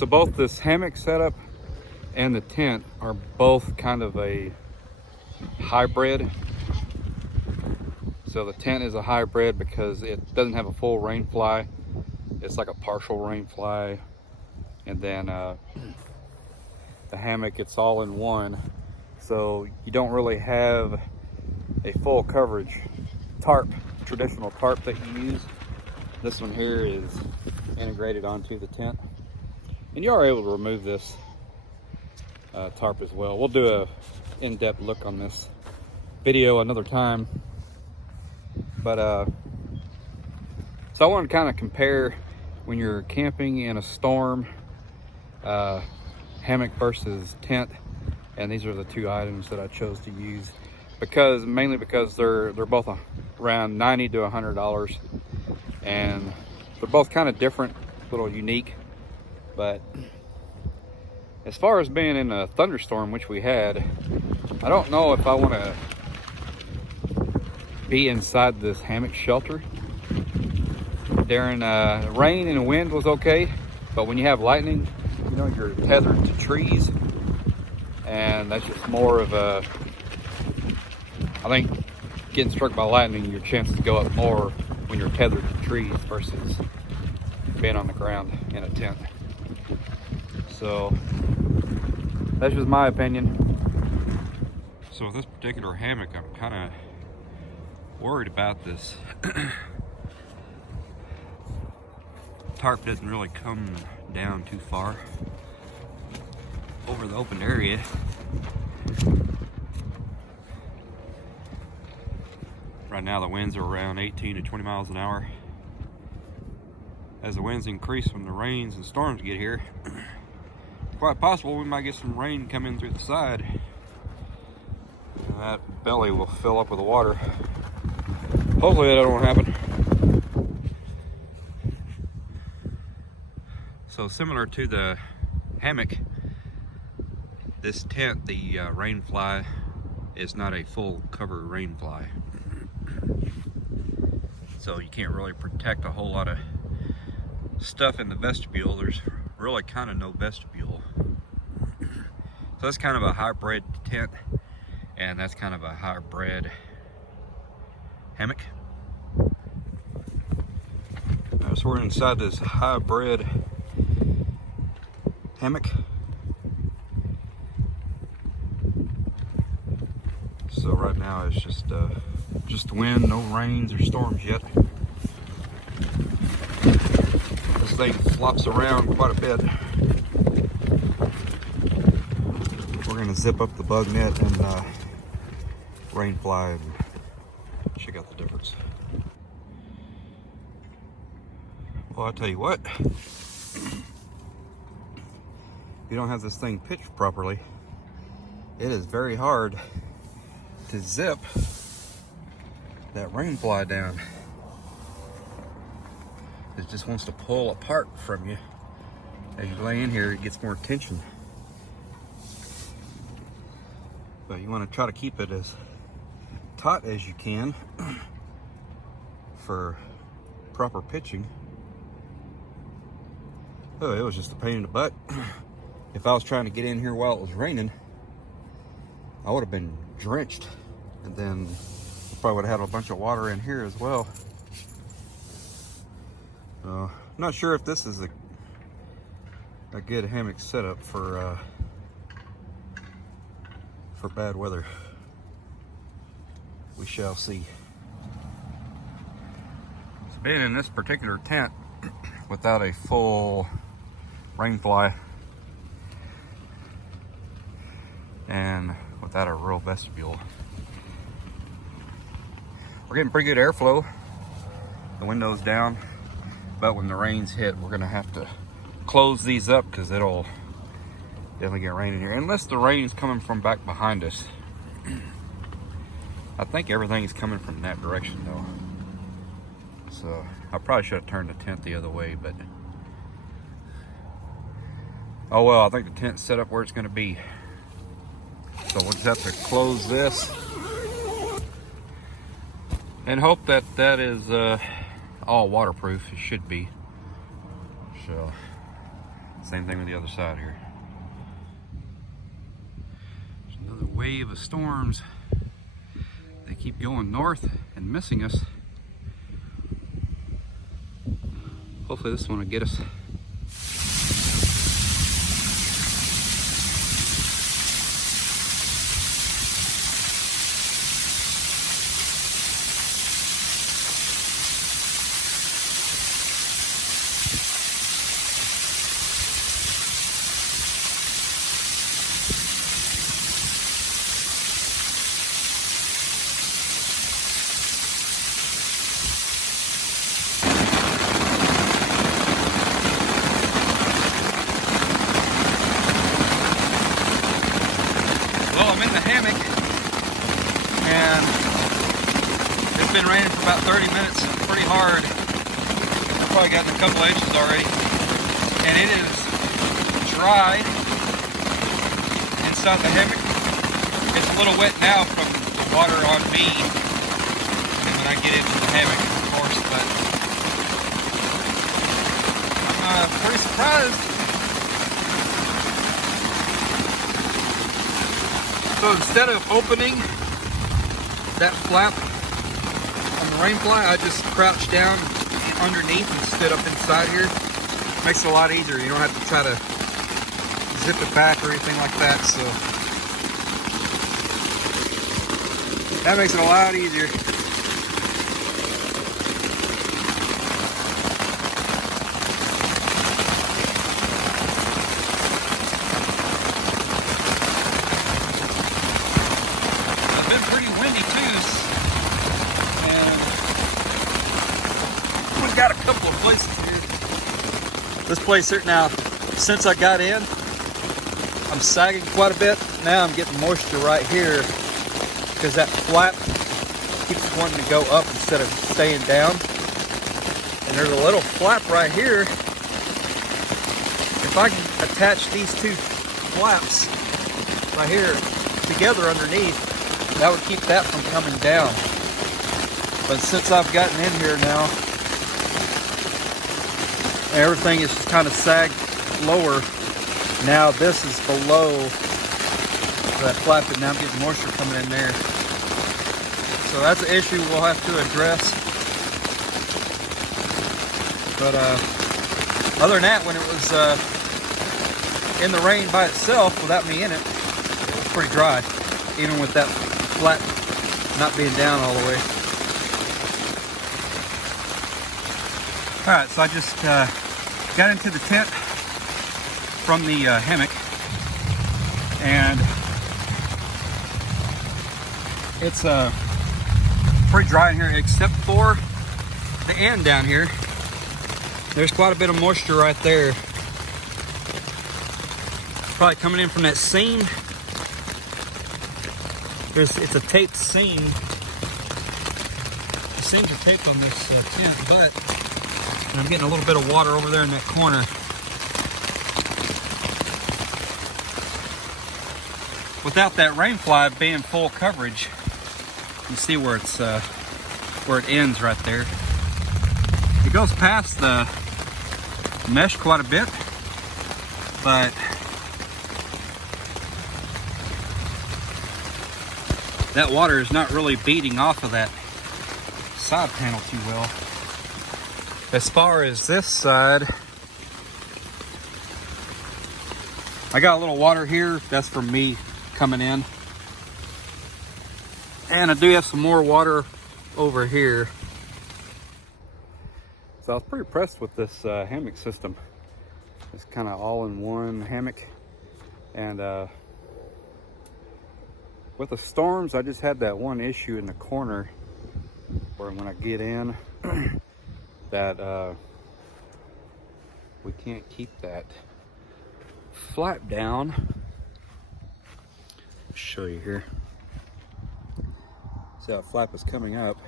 So both this hammock setup and the tent are both kind of a hybrid. So the tent is a hybrid because it doesn't have a full Rainfly. It's like a partial Rainfly. And then the hammock, it's all in one. So you don't really have a full coverage tarp, traditional tarp that you use. This one here is integrated onto the tent. And you are able to remove this tarp as well. We'll do a in-depth look on this video another time. But so I want to kind of compare when you're camping in a storm, hammock versus tent, and these are the two items that I chose to use mainly because they're both around $90 to $100, and they're both kind of different, a little unique. But as far as being in a thunderstorm, which we had, I don't know if I want to be inside this hammock shelter. During rain and wind was okay, but when you have lightning, you know, you're tethered to trees, and that's just more of a, I think getting struck by lightning, your chances go up more when you're tethered to trees versus being on the ground in a tent. So that's just my opinion. So with this particular hammock, I'm kind of worried about this. Tarp doesn't really come down too far over the open area. Right now the winds are around 18 to 20 miles an hour. As the winds increase when the rains and storms get here, it's quite possible we might get some rain coming through the side. And that belly will fill up with the water. Hopefully that won't happen. So similar to the hammock, this tent, the Rainfly, is not a full cover Rainfly. So you can't really protect a whole lot of stuff in the vestibule. There's really kind of no vestibule. So that's kind of a hybrid tent, and that's kind of a hybrid hammock. So we're inside this hybrid hammock. So right now it's just wind, no rains or storms yet. This thing flops around quite a bit. We're gonna zip up the bug net and Rainfly and check out the difference. Well, I'll tell you what, if you don't have this thing pitched properly, it is very hard to zip that Rainfly down. It just wants to pull apart from you. As you lay in here, it gets more tension. But you want to try to keep it as taut as you can for proper pitching. Oh, it was just a pain in the butt. If I was trying to get in here while it was raining, I would have been drenched, and then probably would have had a bunch of water in here as well. I'm not sure if this is a good hammock setup for bad weather. We shall see. So being in this particular tent without a full Rainfly and without a real vestibule, we're getting pretty good airflow. The window's down, but when the rains hit, we're gonna have to close these up because it'll definitely get rain in here, unless the rain is coming from back behind us. I think everything is coming from that direction though. So I probably should have turned the tent the other way, but oh well, I think the tent's set up where it's gonna be. So we'll just have to close this and hope that that is all waterproof. It should be. So Same thing with the other side here. There's another wave of storms. They keep going north and missing us. Hopefully this one will get us. I'm in the hammock, and it's been raining for about 30 minutes, pretty hard. I've probably gotten a couple inches already, and it is dry inside the hammock. It's a little wet now from the water on me, and when I get into the hammock, of course, but I'm pretty surprised. So instead of opening that flap on the Rainfly, I just crouched down underneath and stood up inside here. Makes it a lot easier. You don't have to try to zip it back or anything like that. So that makes it a lot easier. Got a couple of places here. This place here now, since I got in, I'm sagging quite a bit. Now I'm getting moisture right here because that flap keeps wanting to go up instead of staying down. And there's a little flap right here. If I can attach these two flaps right here together underneath, that would keep that from coming down. But since I've gotten in here now, everything is just kind of sagged lower. Now this is below that flap, and now I'm getting moisture coming in there. So that's an issue we'll have to address. But other than that, when it was in the rain by itself, without me in it, it was pretty dry, even with that flap not being down all the way. All right, so I just got into the tent from the hammock, and it's pretty dry in here except for the end down here. There's quite a bit of moisture right there. Probably coming in from that seam. It's a taped seam. The seams are taped on this tent, but and I'm getting a little bit of water over there in that corner. Without that Rainfly being full coverage, you see where it's where it ends right there. It goes past the mesh quite a bit, but that water is not really beating off of that side panel too well. As far as this side, I got a little water here. That's from me coming in. And I do have some more water over here. So I was pretty impressed with this hammock system. It's kind of all-in-one hammock. And with the storms, I just had that one issue in the corner where when I get in, that we can't keep that flap down. I'll show you here. See how the flap is coming up.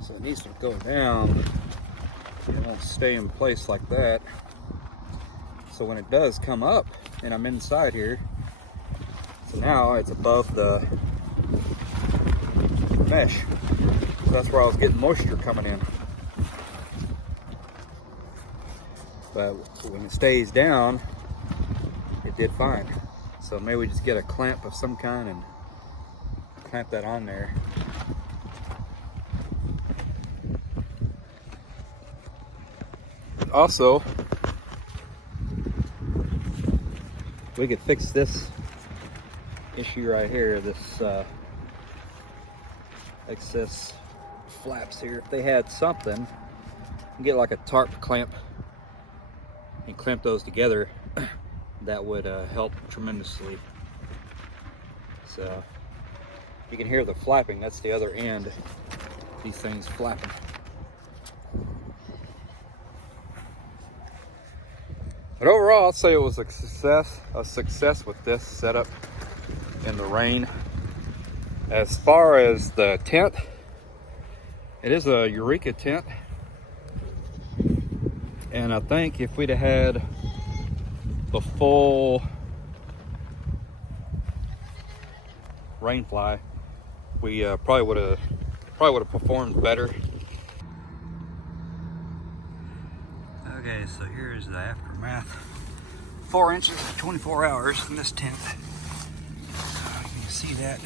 So it needs to go down. It won't stay in place like that. So when it does come up and I'm inside here, so now it's above the mesh. So that's where I was getting moisture coming in. but when it stays down, it did fine. So maybe we just get a clamp of some kind and clamp that on there. Also, we could fix this issue right here, this excess flaps here. If they had something, get like a tarp clamp and clamp those together, that would help tremendously. So you can hear the flapping, that's the other end, these things flapping. But overall, I'd say it was a success with this setup in the rain. As far as the tent, it is a Eureka tent. And I think if we'd have had the full Rainfly, we probably would have performed better. Okay, so here's the aftermath. 4 inches in 24 hours in this tent. You can see that.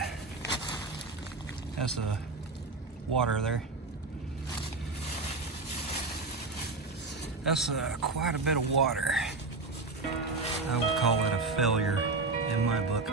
That's the water there. That's quite a bit of water. I would call it a failure in my book.